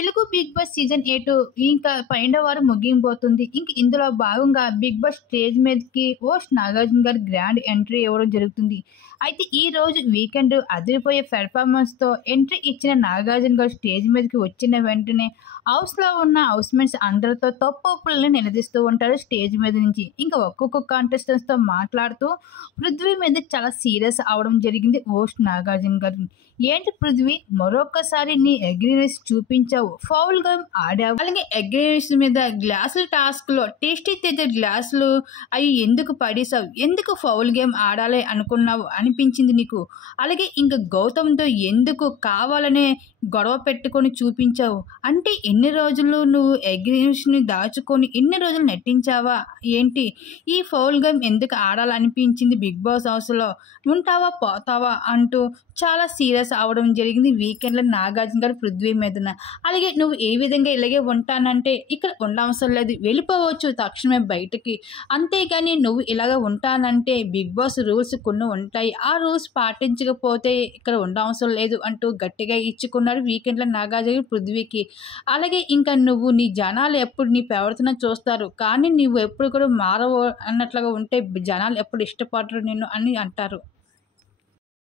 Telugu big boss season 8 ఇంకా 12వ వారం ముగియబోతుంది. ఇంక ఇందులో భాగంగా బిగ్ బాస్ స్టేజ్ మీదకి హోస్ట్ నాగార్జున గారు గ్రాండ్ ఎంట్రీ ఇవ్వడం జరుగుతుంది. అయితే ఈ రోజు వీకెండ్ అదిరిపోయే పెర్ఫార్మెన్స్‌తో ఎంట్రీ ఇచ్చిన నాగార్జున గారు స్టేజ్ మీదకి వచ్చిన వెంటనే హౌస్‌లో ఉన్న హౌస్‌మేట్స్ అందరితో తప్పొప్పుల్ని నిలదీస్తూ ఉంటారు స్టేజ్ మీద నుంచి. ఇంకా ఒక్కొక్క కాంటెస్టెంట్స్‌తో మాట్లాడుతూ పృథ్వీ మీద చాలా సీరియస్ అవ్వడం జరిగింది హోస్ట్ నాగార్జున గారు. ఏంటి పృథ్వీ, మరొక్కసారి నీ అగ్రీనెస్ చూపించావు, ఫౌల్ గేమ్ ఆడావు. అలాగే అగ్రీనెస్ మీద గ్లాసుల టాస్క్ లో టేస్టీ తేజ గ్లాసులు అవి ఎందుకు పడేసావు, ఎందుకు ఫౌల్ గేమ్ ఆడాలి అనుకున్నావు అనిపించింది నీకు. అలాగే ఇంకా గౌతమ్తో ఎందుకు కావాలనే గొడవ పెట్టుకొని చూపించావు. అంటే ఎన్ని రోజులు నువ్వు అగ్రీనెస్ ని దాచుకొని ఎన్ని రోజులు నటించావా ఏంటి. ఈ ఫౌల్ గేమ్ ఎందుకు ఆడాలనిపించింది బిగ్ బాస్ హౌస్ లో, ఉంటావా పోతావా అంటూ చాలా సీరియస్ అవడం జరిగింది వీకెండ్లో నాగార్జున గారు పృథ్వీ మీదన. అలాగే నువ్వు ఏ విధంగా ఇలాగే ఉంటానంటే ఇక్కడ ఉండవసరం లేదు, వెళ్ళిపోవచ్చు తక్షణమే బయటకి, అంతేగాని నువ్వు ఇలాగ ఉంటానంటే బిగ్ బాస్ రూల్స్ కొన్ని ఉంటాయి, ఆ రూల్స్ పాటించకపోతే ఇక్కడ ఉండవసరం లేదు అంటూ గట్టిగా ఇచ్చుకున్నాడు వీకెండ్లో నాగార్జున పృథ్వీకి. అలాగే ఇంకా నువ్వు నీ జనాలు ఎప్పుడు నీ ప్రవర్తన చూస్తారు, కానీ నువ్వు ఎప్పుడు కూడా మారవు అన్నట్లుగా ఉంటే జనాలు ఎప్పుడు ఇష్టపడరు నిన్ను అని అంటారు.